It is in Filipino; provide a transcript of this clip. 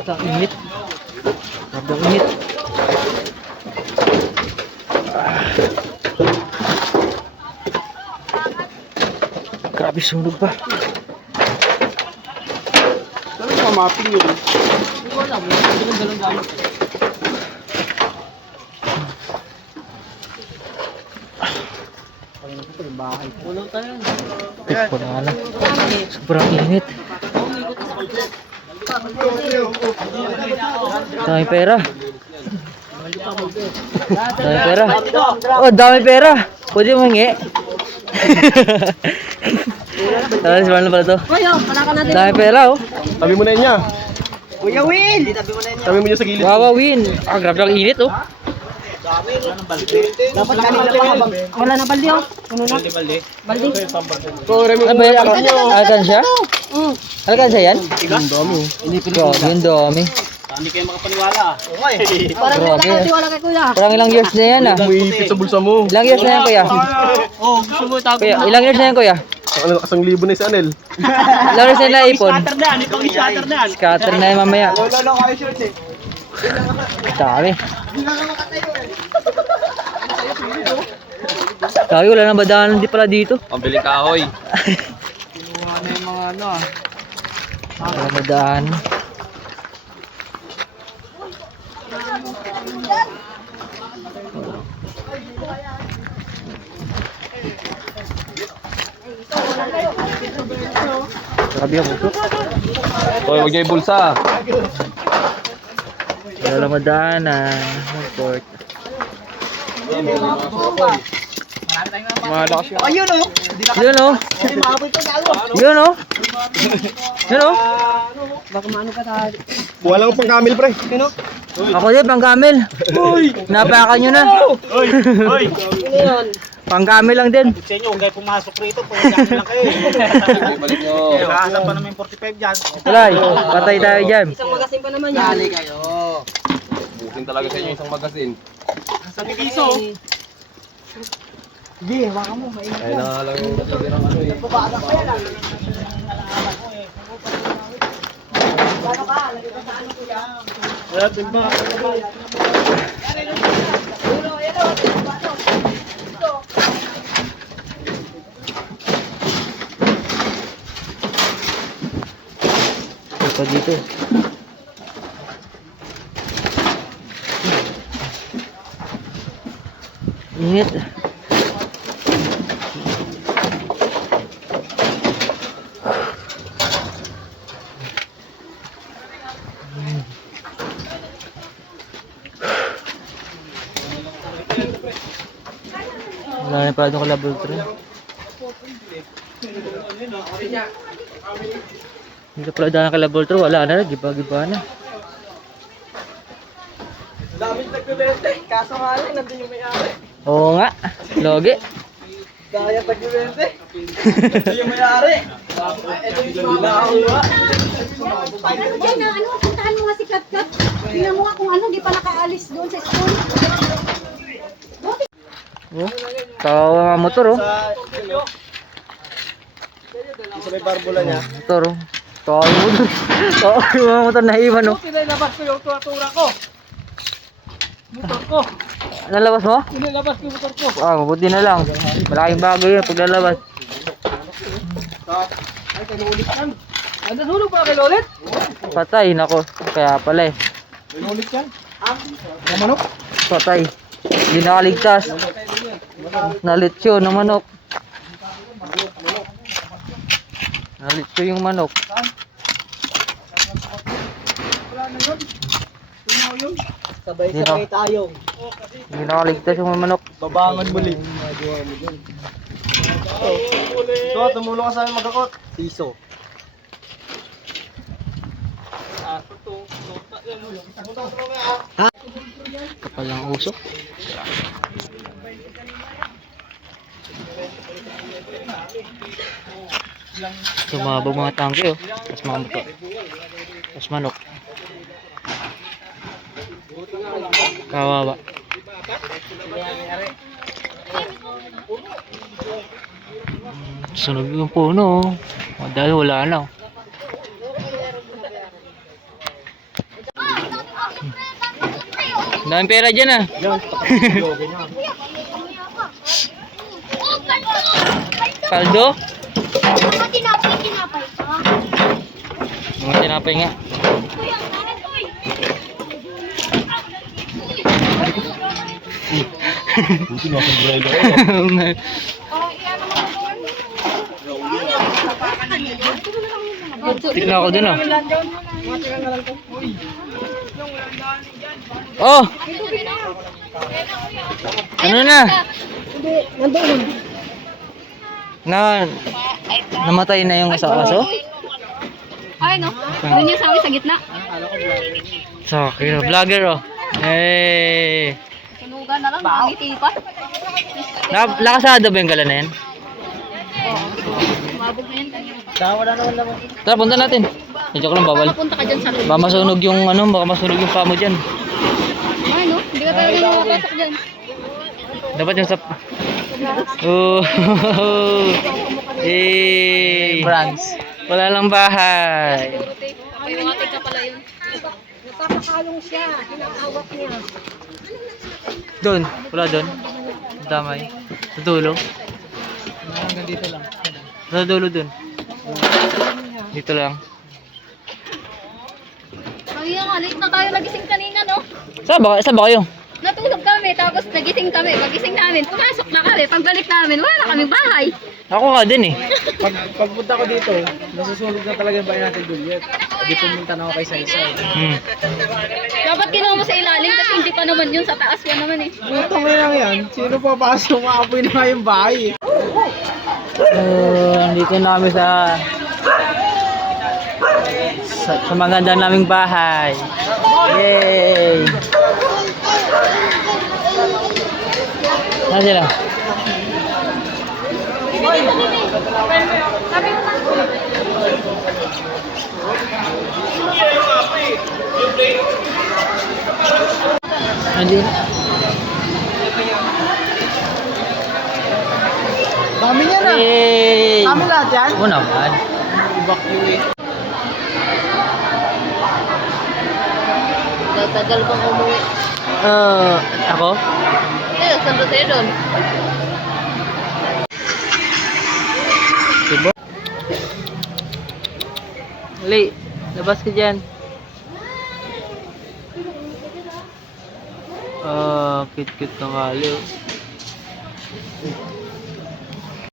Ang init. Grabe ang init. Grabe sunog pa. Ano yung mapping yun? Ito na lang. Sobrang init. Dami pera. Dami pera. Oh, dami pera. Pwede mo hingi. Tara, si Marlon pala to. Dami pera, oh. Sabi mo na yun niya. Kuya Will! Sabi mo niya sa gilid. Wow, win. Ah, grabe ang init, oh. Dapat kanina pa habang. Wala na balde oh. Ano na? Balde. So, Remy, Ano ba yan? Alkansya? Mm. Alkansya yan? Ang dami. Grabe, ang dami. Parang Grabe. wala kang tiwala kay kuya. Parang ilang years na yan, ah. Umuipit sa bulsa mo. Ilang years na yan, kuya? Kuya, ilang years na yan, kuya? Ano, kasang libo na si Anel. Ilang years na yan naipon? Scatter na yan mamaya. Dami. Kaya wala nang badahan hindi pala dito. Pambili kahoy. Wala nang badahan. Grabe ang uso. Hoy, huwag niyo ibulsa. Wala nang badahan. Port. Malakas yun. Ayun oh. Yun oh. Yun oh. Oh. Baka maano ka tayo. Buha lang pang camel, pre. Ako din, panggamil. Napakan nyo na. Ano yun? Panggamil lang din. Sa inyo, kung kayo pumasok rito, pumasok lang kayo. Balik nyo. Nakahanap pa namin 45 dyan. Tulay, patay tayo dyan. Isang magasin pa naman yan. Dali kayo. Bukin talaga sa inyo isang magasin. Sa piso. Ay, nakalang yung nasabirang ano eh. Ito dito. Init. Na pala doon ka laboratory. Hindi pala daan ka laboratory, wala na, giba-giba na. Daming nagbebente. Kaso nga lang, nandun yung may-ari. Oo nga, logi. Kaya nagbebente. Ito yung may-ari. Ito yung nakakuha. Ano ano, puntahan mo nga si Kat Kat. Tingnan mo nga kung ano, di pa nakaalis doon sa school. Oh, tawa nga motor oh. Sa may barbola niya. Motor oh. Tawa yung motor. Tawa yung mga motor na iwan oh. Pinalabas ko yung tuwa ko. Motor ko. Nalabas mo? Pinalabas ko yung motor ko. Ah, mabuti na lang. Malaking bago yun paglalabas. Ay, kay Lolit yan. Ay, nasunog ba kay Lolit? Patay, nako. Kaya pala eh. Lolit yan. Ang manok? Patay. Hindi nakaligtas. Nalitsyo ng manok. Nalitsyo yung manok. Sabay-sabay tayo. Hindi nakaligtas yung manok. Babangon muli. So, tumulong ka sa amin magkakot. Piso. Kapal ang usok. Sumabog mga tangke oh. Tapos mga. Tapos manok. Kawawa. Sunog yung puno oh. Oh, Dahil wala na oh. Daming pera dyan ah. Kaldo? Mga tinapay, tinapay pa. Mga tinapay nga. Oh, iyan mo ko Tignan ako dun ah. Oh! Ano na? Na namatay na yung sa aso? Ay, no? Doon yung sawi sa gitna. So, kaya vlogger oh. Eh, Sunugan na lang, mangiti pa. na, lakasado ba yung gala na yan? Mabog na yan. Tara, punta natin. Eh, joke lang, bawal. Punta ka dyan sa loob. Baka masunog yung ano, baka masunog yung pamo dyan. Ay, no? Hindi ka talaga nakapasok dyan. Dapat yung sa... Oh, eh, Brands. wala lang bahay. Ay, mga tika pala yun. Napapakalong siya. Kinakawat niya. Doon, wala doon. Damay. Sa dulo. Hanggang dito lang. Sa dulo doon. Dito lang. Ay, nga, late na tayo nagising kanina, no? Saan ba, saan ba kayo? Kami, tapos nagising kami. Pagising namin, pumasok na kami. Pagbalik namin, wala na kaming bahay. Ako nga din eh. Pag, pagpunta ko dito, nasusunog na talaga yung bayan natin Juliet. Hindi pumunta na ako kay Saysay. Hmm. Dapat kinuha mo sa ilalim kasi hindi pa naman yun sa taas pa naman eh. Putang na lang yan. Sino pa pasok maapoy na nga yung bahay eh. Uh, nandito na kami sa sa, sa maganda naming bahay. Yay! Saan sila? Nandito. Dami niya na. Yay! Dami lahat yan. Oo naman. Evacuate. Tagal pang umuwi. Uh, ako? Tayo doon? Diba? Li, labas ka dyan. Ah, cute-cute ng.